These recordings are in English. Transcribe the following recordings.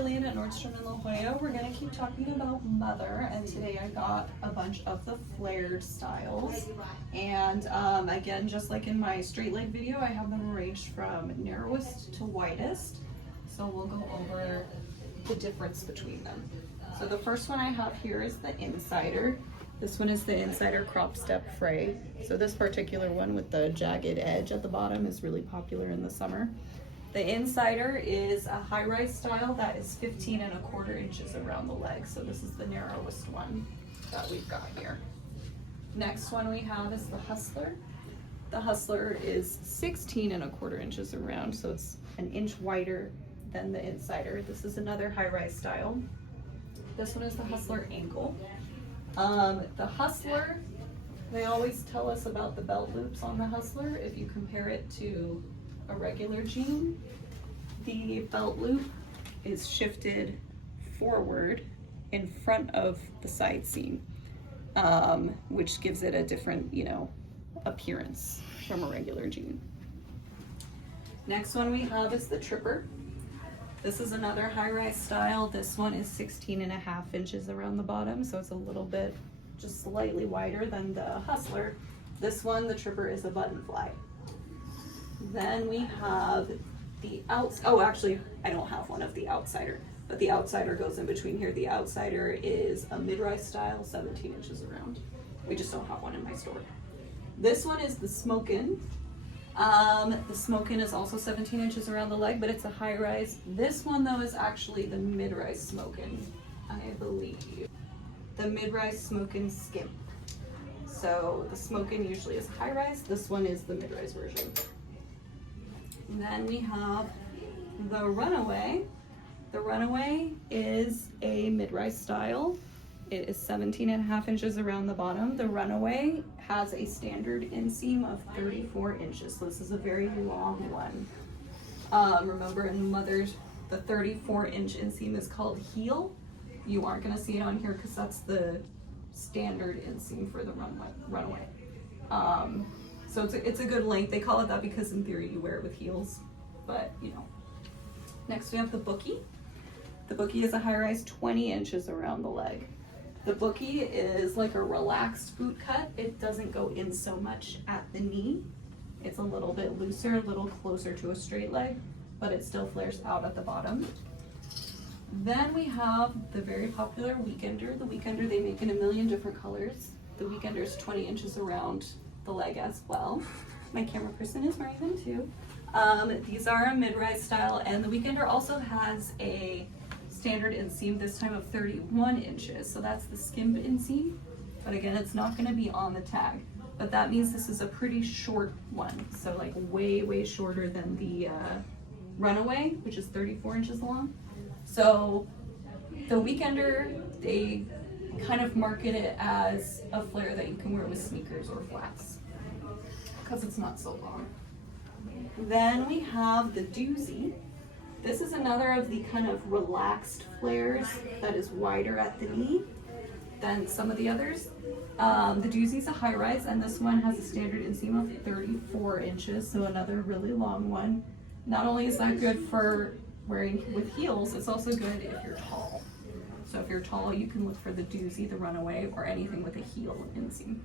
Jillian at Nordstrom in La Jolla. We're gonna keep talking about Mother, and today I got a bunch of the flared styles. And again, just like in my straight leg video, I have them arranged from narrowest to widest. So we'll go over the difference between them. So the first one I have here is the Insider. This one is the Insider Crop Step Fray. So this particular one with the jagged edge at the bottom is really popular in the summer. The Insider is a high-rise style that is 15¼ inches around the leg. So this is the narrowest one that we've got here. Next one we have is the Hustler. The Hustler is 16¼ inches around, so it's an inch wider than the Insider. This is another high-rise style. This one is the Hustler Ankle. The Hustler, they always tell us about the belt loops on the Hustler. If you compare it to a regular jean, the belt loop is shifted forward in front of the side seam, which gives it a different, appearance from a regular jean. Next one we have is the Tripper. This is another high-rise style. This one is 16½ inches around the bottom, so it's a little bit, just slightly wider than the Hustler. This one, the Tripper, is a button fly. Then we have the actually, I don't have one of the Outsider, but the Outsider goes in between here. The Outsider is a mid-rise style, 17 inches around. We just don't have one in my store. This one is the Smokin'. The Smokin' is also 17 inches around the leg, but it's a high-rise. This one, though, is actually the mid-rise Smokin', I believe. The mid-rise Smokin' Skimp. So the Smokin' usually is high-rise. This one is the mid-rise version. And then we have the Runaway. The Runaway is a mid-rise style. It is 17½ inches around the bottom. The Runaway has a standard inseam of 34 inches. So this is a very long one. Remember in Mother's, the 34-inch inseam is called heel. You aren't gonna see it on here because that's the standard inseam for the Runaway. So it's a good length. They call it that because in theory you wear it with heels, but Next we have the Bookie. The Bookie is a high-rise 20 inches around the leg. The Bookie is like a relaxed boot cut. It doesn't go in so much at the knee. It's a little bit looser, a little closer to a straight leg, but it still flares out at the bottom. Then we have the very popular Weekender. The Weekender they make in a million different colors. The Weekender is 20 inches around the leg as well. My camera person is wearing them too. These are a mid-rise style, and the Weekender also has a standard inseam, this time of 31 inches. So that's the skimp inseam, but again, it's not gonna be on the tag. But that means this is a pretty short one. So like way, way shorter than the Runaway, which is 34 inches long. So the Weekender, they kind of market it as a flare that you can wear with sneakers or flats because it's not so long. Then we have the Doozy. This is another of the kind of relaxed flares that is wider at the knee than some of the others. The Doozy is a high rise, and this one has a standard inseam of 34 inches, so another really long one. Not only is that good for wearing with heels, it's also good if you're tall. So if you're tall, you can look for the Doozy, the Runaway, or anything with a heel inseam.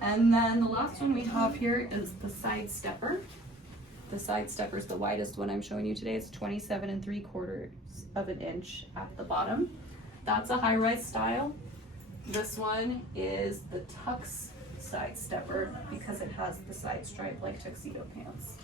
And then the last one we have here is the Sidestepper. The Sidestepper is the widest one I'm showing you today. It's 27¾ of an inch at the bottom. That's a high-rise style. This one is the Tux Sidestepper because it has the side stripe like tuxedo pants.